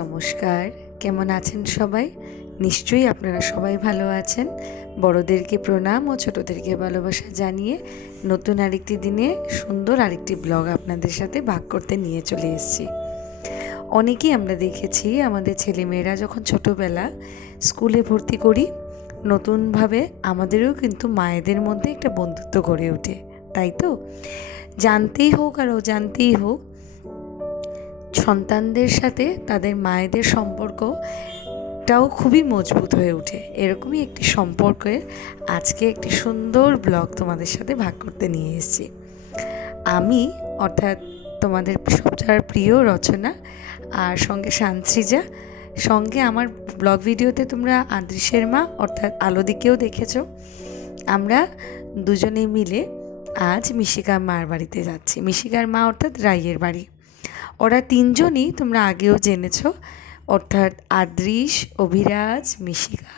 নমস্কার, কেমন আছেন সবাই? নিশ্চয়ই আপনারা সবাই ভালো আছেন। বড়দেরকে প্রণাম ও ছোটদেরকে ভালোবাসা জানিয়ে নতুন আরেকটি দিনে সুন্দর আরেকটি ব্লগ আপনাদের সাথে ভাগ করতে নিয়ে চলে এসেছি। অনেকেই আমরা দেখেছি আমাদের ছেলেমেয়েরা যখন ছোটোবেলা স্কুলে ভর্তি করি, নতুনভাবে আমাদেরও কিন্তু মায়েদের মধ্যে একটা বন্ধুত্ব গড়ে ওঠে, তাই তো? জানতেই হোক আর অজান্তেই হোক, সন্তানদের সাথে তাদের মায়েদের সম্পর্কটাও খুবই মজবুত হয়ে ওঠে। এরকমই একটি সম্পর্কের আজকে একটি সুন্দর ব্লগ তোমাদের সাথে ভাগ করতে নিয়ে এসেছি। আমি অর্থাৎ তোমাদের সবচেয়ে প্রিয় রচনা আর সঙ্গে শান্ত্রিজা, সঙ্গে আমার ব্লগ ভিডিওতে তোমরা আদৃশের মা অর্থাৎ আলোদিকেও দেখেছো। আমরা দুজনে মিলে আজ মিশিকার মার বাড়িতে যাচ্ছি। মিশিকার মা অর্থাৎ রাইয়ের বাড়ি। ওরা তিনজনই তোমরা আগেও জেনেছ, অর্থাৎ আদৃশ, অভিরাজ, মিশিকা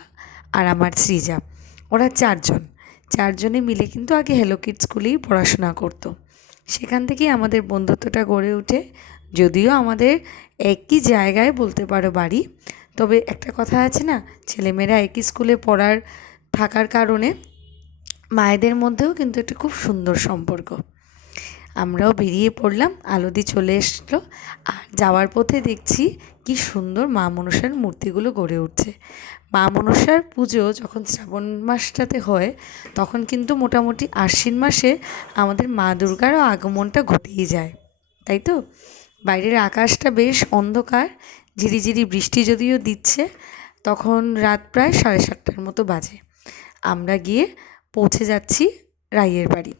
আর আমার সৃজা। ওরা চারজনে মিলে কিন্তু আগে হ্যালো কিডস স্কুলেই পড়াশোনা করতো। সেখান থেকেই আমাদের বন্ধুত্বটা গড়ে ওঠে। যদিও আমাদের একই জায়গায় বলতে পারো বাড়ি, তবে একটা কথা আছে না, ছেলেমেয়েরা একই স্কুলে থাকার কারণে মায়েদের মধ্যেও কিন্তু একটা খুব সুন্দর সম্পর্ক। আমরাও বেরিয়ে পড়লাম, আলোদি চলে এসলো। আর যাওয়ার পথে দেখছি কি সুন্দর মা মনসার মূর্তিগুলো গড়ে উঠছে। মা মনসার পুজো যখন শ্রাবণ মাসটাতে হয়, তখন কিন্তু মোটামুটি আশ্বিন মাসে আমাদের মা দুর্গারও আগমনটা ঘটেই যায়, তাই তো? বাইরের আকাশটা বেশ অন্ধকার, ঝিরিঝিরি বৃষ্টি যদিও দিচ্ছে। তখন রাত প্রায় 7:30টার মতো বাজে। আমরা গিয়ে পৌঁছে যাচ্ছি রাইয়ের বাড়ি।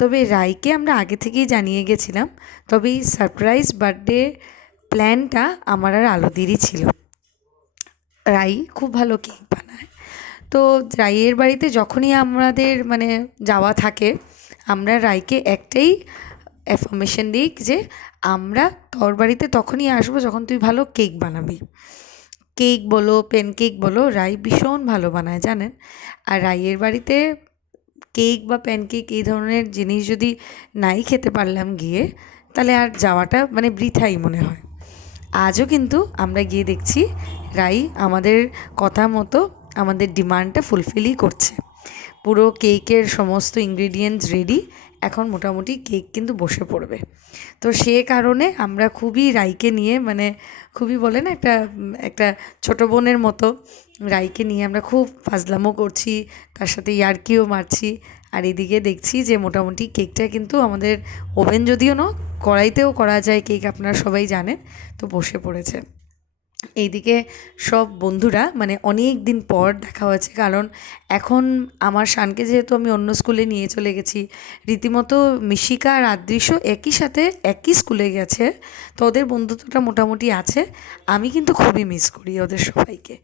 তবে রাইকে আমরা আগে থেকেই জানিয়ে গেছিলাম, তবে এই সারপ্রাইজ বার্থডে প্ল্যানটা আমার আর আলোদিরই ছিল। রাই খুব ভালো কেক বানায়, তো রাইয়ের বাড়িতে যখনই আমাদের যাওয়া থাকে, আমরা রাইকে একটাই অ্যাফার্মেশন দিই যে আমরা তোর বাড়িতে তখনই আসবো যখন তুই ভালো কেক বানাবি। কেক বলো, প্যানকেক বলো, রাই ভীষণ ভালো বানায়, জানেন। আর রাইয়ের বাড়িতে কেক বা প্যানকেক এই ধরনের জিনিস যদি নাই খেতে পারলাম গিয়ে, তাহলে আর যাওয়াটা বৃথাই মনে হয়। আজও কিন্তু আমরা গিয়ে দেখছি রাই আমাদের কথা মতো আমাদের ডিমান্ডটা ফুলফিলই করছে। পুরো কেকের সমস্ত ইনগ্রিডিয়েন্টস রেডি, এখন মোটামুটি কেক কিন্তু বসে পড়বে। তো সে কারণে আমরা খুবই রাইকে নিয়ে খুবই বলে না, একটা একটা ছোটো বোনের মতো রাইকে নিয়ে আমরা খুব ফাজলামো করছি, তার সাথে ইয়ার্কিও মারছি। আর এদিকে দেখছি যে মোটামুটি কেকটা কিন্তু আমাদের ওভেন যদিও না, কড়াইতেও করা যায় কেক, আপনারা সবাই জানেন, তো বসে পড়েছে। এইদিকে সব বন্ধুরা অনেক দিন পর দেখা হয়েছে, কারণ এখন আমার শানকে যেহেতু আমি অন্য স্কুলে নিয়ে চলে গেছি, রীতিমতো মিশিকা আর আদৃশ্য একই সাথে একই স্কুলে গেছে, তো ওদের বন্ধুত্বটা মোটামুটি আছে। আমি কিন্তু খুবই মিস করি ওদের সবাইকে।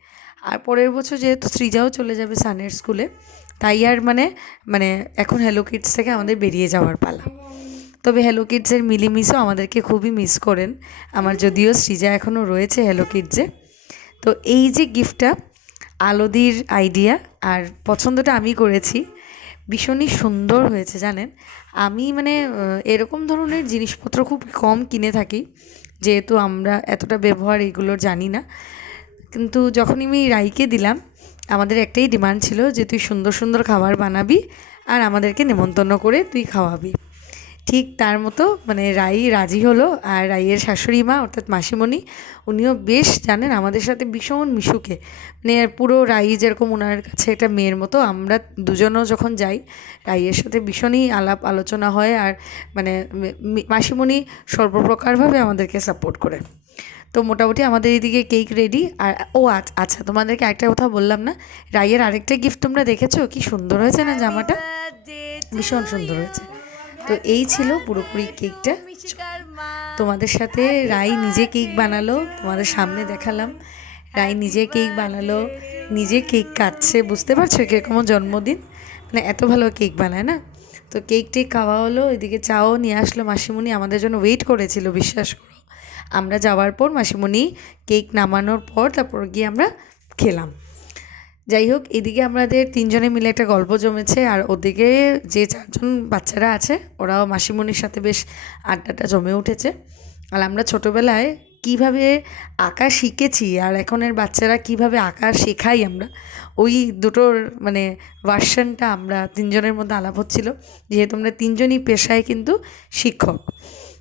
আর পরের বছর যেহেতু সৃজাও চলে যাবে সানের স্কুলে, তাই আর এখন হ্যালো কিডস থেকে আমাদের বেরিয়ে যাওয়ার পালা। তবে হ্যালো কিডসের মিলিমিশও আমাদেরকে খুবই মিস করেন আমার, যদিও সৃজা এখনও রয়েছে হ্যালো কিডসে। তো এই যে গিফটটা আলোদির আইডিয়া আর পছন্দটা আমি করেছি, ভীষণই সুন্দর হয়েছে, জানেন। আমি এরকম ধরনের জিনিসপত্র খুব কম কিনে থাকি, যেহেতু আমরা এতটা ব্যবহার এগুলোর জানি না। কিন্তু যখনই আমি রাইকে দিলাম, আমাদের একটাই ডিমান্ড ছিল যে তুই সুন্দর সুন্দর খাবার বানাবি আর আমাদেরকে নেমন্তন্ন করে তুই খাওয়াবি। ঠিক তার মতো রাই রাজি হলো। আর রাইয়ের শাশুড়ি মা অর্থাৎ মাসিমণি, উনিও বেশ জানেন আমাদের সাথে ভীষণ মিশুকে, পুরো রাই যেরকম ওনার কাছে একটা মেয়ের মতো, আমরা দুজনও যখন যাই রাইয়ের সাথে ভীষণই আলাপ আলোচনা হয়। আর মাসিমণি সর্বপ্রকারভাবে আমাদেরকে সাপোর্ট করে। তো মোটামুটি আমাদের এদিকে কেক রেডি। আর আচ্ছা, তোমাদেরকে একটা কথা বললাম না, রাইয়ের আরেকটা গিফট তোমরা দেখেছো, কি সুন্দর হয়েছে না জামাটা, ভীষণ সুন্দর হয়েছে। তো এই ছিল পুরোপুরি কেকটা। তোমাদের সাথে রাই নিজে কেক বানালো, তোমাদের সামনে দেখালাম। রাই নিজে কেক বানালো, নিজে কেক কাটছে, বুঝতে পারছো কীরকম জন্মদিন, এত ভালো কেক বানায় না। তো কেক টেক খাওয়া হলো, এদিকে চাও নিয়ে আসলো মাসিমণি, আমাদের জন্য ওয়েট করেছিল, বিশ্বাস করো। আমরা যাওয়ার পর মাসিমণি কেক নামানোর পর তারপর গিয়ে আমরা খেলাম। যাই হোক, এদিকে আমাদের তিনজনে মিলে একটা গল্প জমেছে, আর ওদিকে যে চারজন বাচ্চারা আছে ওরাও মাসিমণির সাথে বেশ আড্ডাটা জমে উঠেছে। আর আমরা ছোটোবেলায় কিভাবে আঁকা শিখেছি আর এখনের বাচ্চারা কিভাবে আঁকা শেখাই আমরা, ওই দুটোর মানে ভার্সানটা আমরা তিনজনের মধ্যে আলাপ হচ্ছিল, যেহেতু আমরা তিনজনই পেশায় কিন্তু শিক্ষক।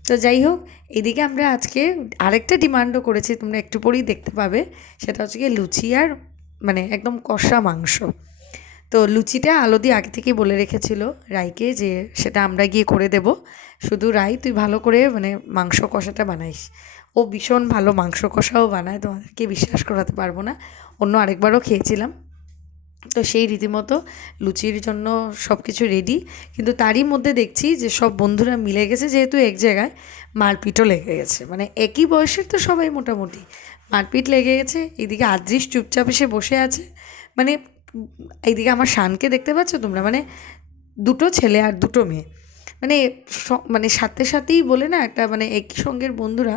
তো যাই হোক, এদিকে আমরা আজকে আরেকটা ডিমান্ডও করেছি, তোমরা একটু পরেই দেখতে পাবে। সেটা হচ্ছে গিয়ে লুচি আর মানে একদম কষা মাংস। তো লুচিটা আলোদি আগে থেকেই বলে রেখেছিল রাইকে যে সেটা আমরা গিয়ে করে দেব, শুধু রাই তুই ভালো করে মানে মাংস কষাটা বানাইস। ও ভীষণ ভালো মাংস কষাও বানায়, তোমাদেরকে বিশ্বাস করাতে পারবো না। অন্য আরেকবারও খেয়েছিলাম। তো সেই রীতিমতো লুচির জন্য সব কিছু রেডি, কিন্তু তারই মধ্যে দেখছি যে সব বন্ধুরা মিলে গেছে, যেহেতু এক জায়গায় মারপিটও লেগে গেছে, মানে একই বয়সের তো সবাই মোটামুটি, মারপিট লেগে গেছে। এদিকে আদৃশ চুপচাপ এসে বসে আছে, মানে এইদিকে আমার শানকে দেখতে পাচ্ছ তোমরা, মানে দুটো ছেলে আর দুটো মেয়ে, মানে মানে সাথে সাথেই বলে না একটা মানে একই সঙ্গের বন্ধুরা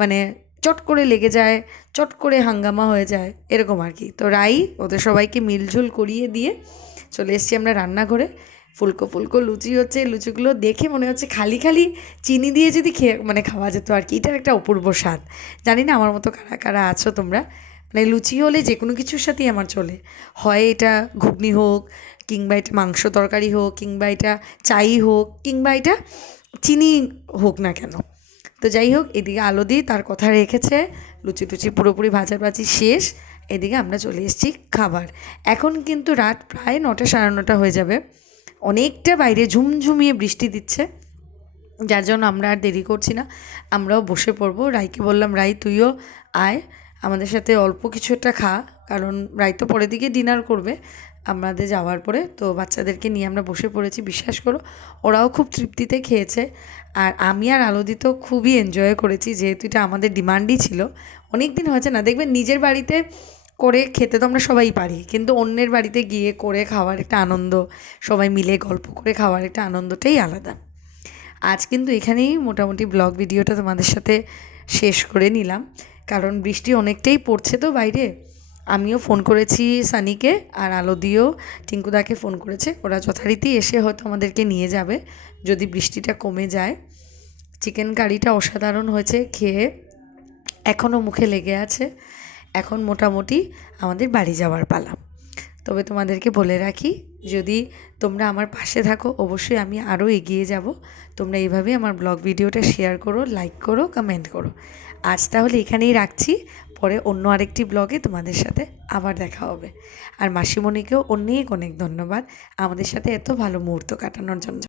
মানে চট করে লেগে যায়, চট করে হাঙ্গামা হয়ে যায়, এরকম আর কি। তো রাই ওদের সবাইকে মিলঝুল করিয়ে দিয়ে চলে এসেছি আমরা রান্নাঘরে। ফুলকো ফুলকো লুচি হচ্ছে, লুচিগুলো দেখে মনে হচ্ছে খালি খালি চিনি দিয়ে যদি খেয়ে মানে খাওয়া যেত আর কি, এটার একটা অপূর্ব স্বাদ। জানি না আমার মতো কারা কারা আছো তোমরা, মানে লুচি হলে যে কোনো কিছুর সাথেই আমার চলে, হয় এটা ঘুগনি হোক, কিংবা এটা মাংস তরকারি হোক, কিংবা এটা চাই হোক, কিংবা এটা চিনি হোক না কেন। তো যাই হোক, এদিকে আলোদি তার কথা রেখেছে, লুচি টুচি পুরোপুরি ভাজাভাজি শেষ। এদিকে আমরা চলে এসেছি খাবার। এখন কিন্তু রাত প্রায় 9টা 9:30 হয়ে যাবে, অনেকটা বাইরে ঝুমঝুমিয়ে বৃষ্টি দিচ্ছে, যার জন্য আমরা আর দেরি করছি না, আমরাও বসে পড়বো। রাইকে বললাম রাই তুইও আয় আমাদের সাথে, অল্প কিছু একটা খা, কারণ রাই তো পরের দিকে ডিনার করবে আমাদের যাওয়ার পরে। তো বাচ্চাদেরকে নিয়ে আমরা বসে পড়েছি, বিশ্বাস করো ওরাও খুব তৃপ্তিতে খেয়েছে। আর আমি আর আলোদি তো খুবই এনজয় করেছি, যেহেতু এটা আমাদের ডিমান্ডই ছিল। অনেক দিন হয়েছে না, দেখবেন নিজের বাড়িতে করে খেতে তো আমরা সবাই পারি, কিন্তু অন্যের বাড়িতে গিয়ে করে খাওয়ার একটা আনন্দ, সবাই মিলে গল্প করে খাওয়ার একটা আনন্দটাই আলাদা। আজ কিন্তু এখানেই মোটামুটি ব্লগ ভিডিওটা তোমাদের সাথে শেষ করে নিলাম, কারণ বৃষ্টি অনেকটাই পড়ছে তো বাইরে। আমিও ফোন করেছি সানিকে, আর আলোদিও টিঙ্কুদাকে ফোন করেছে, ওরা যথারীতি এসে হয়তো আমাদেরকে নিয়ে যাবে যদি বৃষ্টিটা কমে যায়। চিকেন কারিটা অসাধারণ হয়েছে খেয়ে, এখনও মুখে লেগে আছে। এখন মোটামুটি আমাদের বাড়ি যাওয়ার পালা। তবে তোমাদেরকে বলে রাখি, যদি তোমরা আমার পাশে থাকো অবশ্যই আমি আরও এগিয়ে যাব। তোমরা এইভাবেই আমার ব্লগ ভিডিওটা শেয়ার করো, লাইক করো, কমেন্ট করো। আজ তাহলে এখানেই রাখছি, পরে অন্য আরেকটি ব্লগে তোমাদের সাথে আবার দেখা হবে। আর মাসিমণিকেও অনেক অনেক ধন্যবাদ আমাদের সাথে এত ভালো মুহূর্ত কাটানোর জন্য।